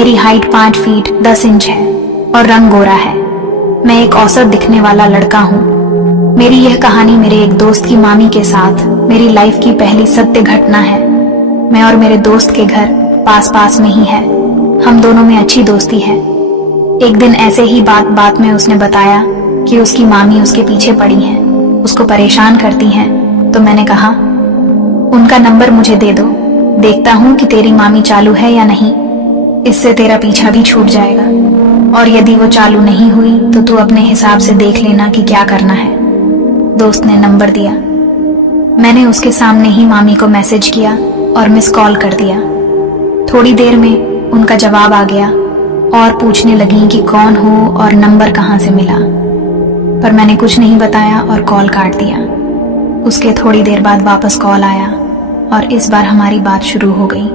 मेरी height 5 feet 10 inch है और रंग गोरा है। मैं एक औसत दिखने वाला लड़का हूँ। मेरी यह कहानी मेरे एक दोस्त की मामी के साथ मेरी लाइफ की पहली सत्य घटना है। मैं और मेरे दोस्त के घर पास पास में ही है। हम दोनों में अच्छी दोस्ती है। एक दिन ऐसे ही बात बात में उसने बताया कि उसकी मामी उसके पीछे पड़ी हैं, उसको परेशान करती हैं। तो मैंने कहा, उनका नंबर मुझे दे दो, देखता हूँ कि तेरी मामी चालू है या नहीं। इससे तेरा पीछा भी छूट जाएगा, और यदि वो चालू नहीं हुई तो तू अपने हिसाब से देख लेना कि क्या करना है। दोस्त ने नंबर दिया। मैंने उसके सामने ही मामी को मैसेज किया और मिस कॉल कर दिया। थोड़ी देर में उनका जवाब आ गया और पूछने लगी कि कौन हो और नंबर कहाँ से मिला, पर मैंने कुछ नहीं बताया और कॉल काट दिया। उसके थोड़ी देर बाद वापस कॉल आया और इस बार हमारी बात शुरू हो गई।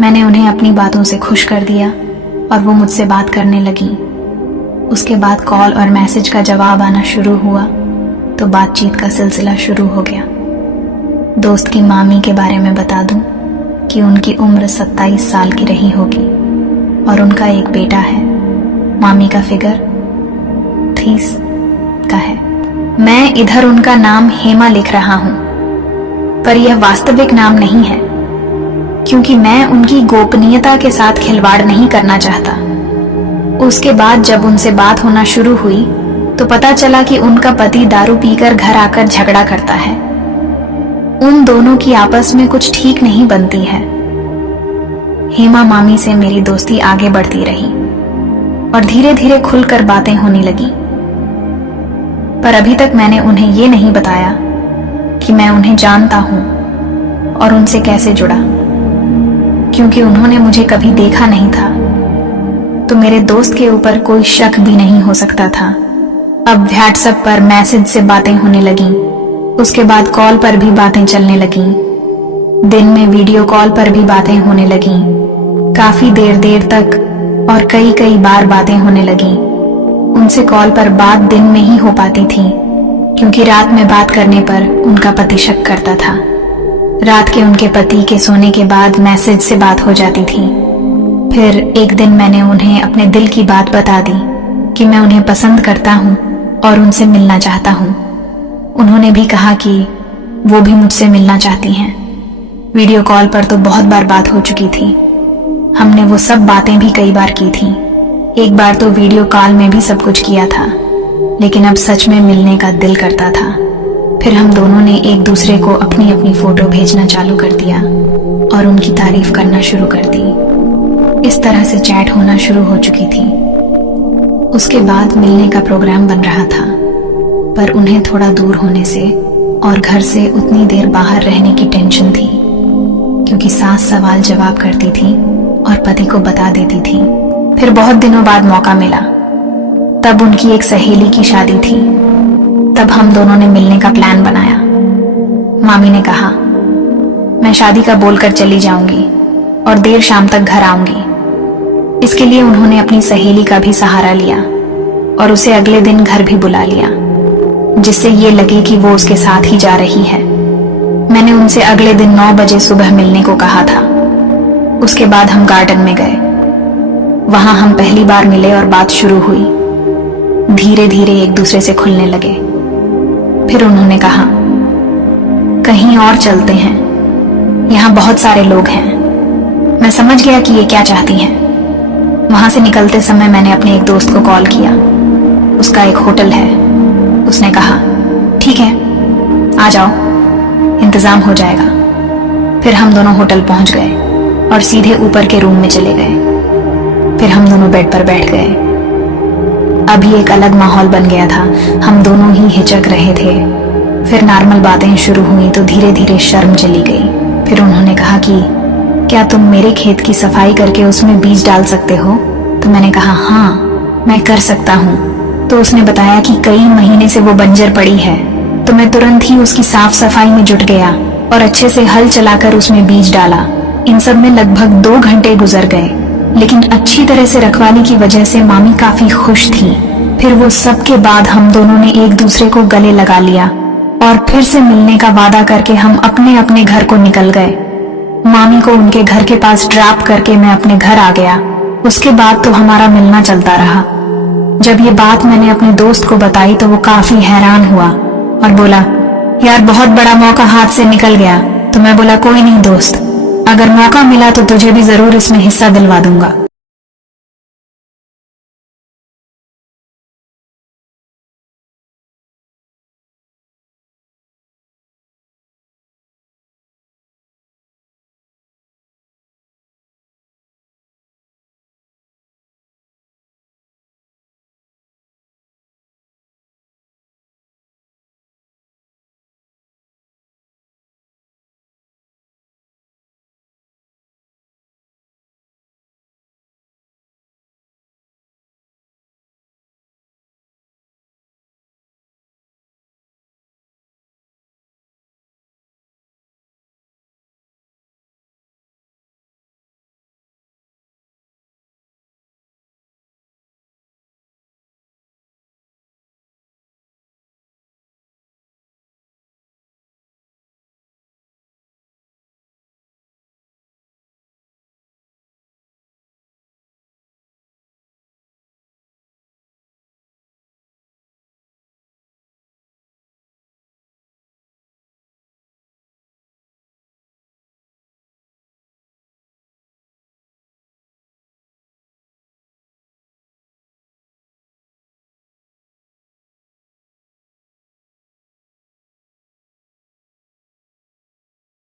मैंने उन्हें अपनी बातों से खुश कर दिया और वो मुझसे बात करने लगी। उसके बाद कॉल और मैसेज का जवाब आना शुरू हुआ तो बातचीत का सिलसिला शुरू हो गया। दोस्त की मामी के बारे में बता दूं कि उनकी उम्र 27 साल की रही होगी और उनका एक बेटा है। मामी का फिगर 30 का है। मैं इधर उनका नाम हेमा लिख रहा हूं, पर यह वास्तविक नाम नहीं है, क्योंकि मैं उनकी गोपनीयता के साथ खिलवाड़ नहीं करना चाहता। उसके बाद जब उनसे बात होना शुरू हुई तो पता चला कि उनका पति दारू पीकर घर आकर झगड़ा करता है। उन दोनों की आपस में कुछ ठीक नहीं बनती है। हेमा मामी से मेरी दोस्ती आगे बढ़ती रही और धीरे धीरे खुलकर बातें होने लगी, पर अभी तक मैंने उन्हें ये नहीं बताया कि मैं उन्हें जानता हूं और उनसे कैसे जुड़ा, क्योंकि उन्होंने मुझे कभी देखा नहीं था, तो मेरे दोस्त के ऊपर कोई शक भी नहीं हो सकता था। अब व्हाट्सएप पर मैसेज से बातें होने लगी, उसके बाद कॉल पर भी बातें चलने लगी, दिन में वीडियो कॉल पर भी बातें होने लगी, काफी देर तक और कई बार बातें होने लगी। उनसे कॉल पर बात दिन में ही हो पाती थी, क्योंकि रात में बात करने पर उनका पति शक करता था। रात के उनके पति के सोने के बाद मैसेज से बात हो जाती थी। फिर एक दिन मैंने उन्हें अपने दिल की बात बता दी कि मैं उन्हें पसंद करता हूं और उनसे मिलना चाहता हूं। उन्होंने भी कहा कि वो भी मुझसे मिलना चाहती हैं। वीडियो कॉल पर तो बहुत बार बात हो चुकी थी। हमने वो सब बातें भी कई बार की थी। एक बार तो वीडियो कॉल में भी सब कुछ किया था, लेकिन अब सच में मिलने का दिल करता था। फिर हम दोनों ने एक दूसरे को अपनी अपनी फोटो भेजना चालू कर दिया और उनकी तारीफ करना शुरू कर दी। इस तरह से चैट होना शुरू हो चुकी थी। उसके बाद मिलने का प्रोग्राम बन रहा था, पर उन्हें थोड़ा दूर होने से और घर से उतनी देर बाहर रहने की टेंशन थी, क्योंकि सास सवाल जवाब करती थी और पति को बता देती थी। फिर बहुत दिनों बाद मौका मिला, तब उनकी एक सहेली की शादी थी। तब हम दोनों ने मिलने का प्लान बनाया। मामी ने कहा, मैं शादी का बोलकर चली जाऊंगी और देर शाम तक घर आऊंगी। इसके लिए उन्होंने अपनी सहेली का भी सहारा लिया और उसे अगले दिन घर भी बुला लिया, जिससे ये लगे कि वो उसके साथ ही जा रही है। मैंने उनसे अगले दिन 9 बजे सुबह मिलने को कहा था। उसके बाद हम गार्डन में गए। वहां हम पहली बार मिले और बात शुरू हुई। धीरे धीरे एक दूसरे से खुलने लगे। फिर उन्होंने कहा, कहीं और चलते हैं, यहाँ बहुत सारे लोग हैं। मैं समझ गया कि ये क्या चाहती हैं। वहां से निकलते समय मैंने अपने एक दोस्त को कॉल किया। उसका एक होटल है। उसने कहा, ठीक है, आ जाओ, इंतजाम हो जाएगा। फिर हम दोनों होटल पहुंच गए और सीधे ऊपर के रूम में चले गए। फिर हम दोनों बेड पर बैठ गए। अभी एक अलग माहौल बन गया था। हम दोनों ही हिचक रहे थे। फिर नॉर्मल बातें शुरू हुई तो धीरे धीरे शर्म चली गई। फिर उन्होंने कहा कि क्या तुम मेरे खेत की सफाई करके उसमें बीज डाल सकते हो? तो मैंने कहा, हाँ, मैं कर सकता हूँ। तो उसने बताया कि कई महीने से वो बंजर पड़ी है। तो मैं तुरंत ही उसकी साफ सफाई में जुट गया और अच्छे से हल चलाकर उसमें बीज डाला। इन सब में लगभग 2 घंटे गुजर गए, लेकिन अच्छी तरह से रखवाली की वजह से मामी काफी खुश थी। फिर वो सब के बाद हम दोनों ने एक दूसरे को गले लगा लिया और फिर से मिलने का वादा करके हम अपने अपने घर को निकल गए। मामी को उनके घर के पास ड्रॉप करके मैं अपने घर आ गया उसके बाद तो हमारा मिलना चलता रहा। जब ये बात मैंने अपने दोस्त को बताई तो वो काफी हैरान हुआ और बोला, यार बहुत बड़ा मौका हाथ से निकल गया। तो मैं बोला, कोई नहीं दोस्त, अगर मौका मिला तो तुझे भी जरूर इसमें हिस्सा दिलवा दूंगा।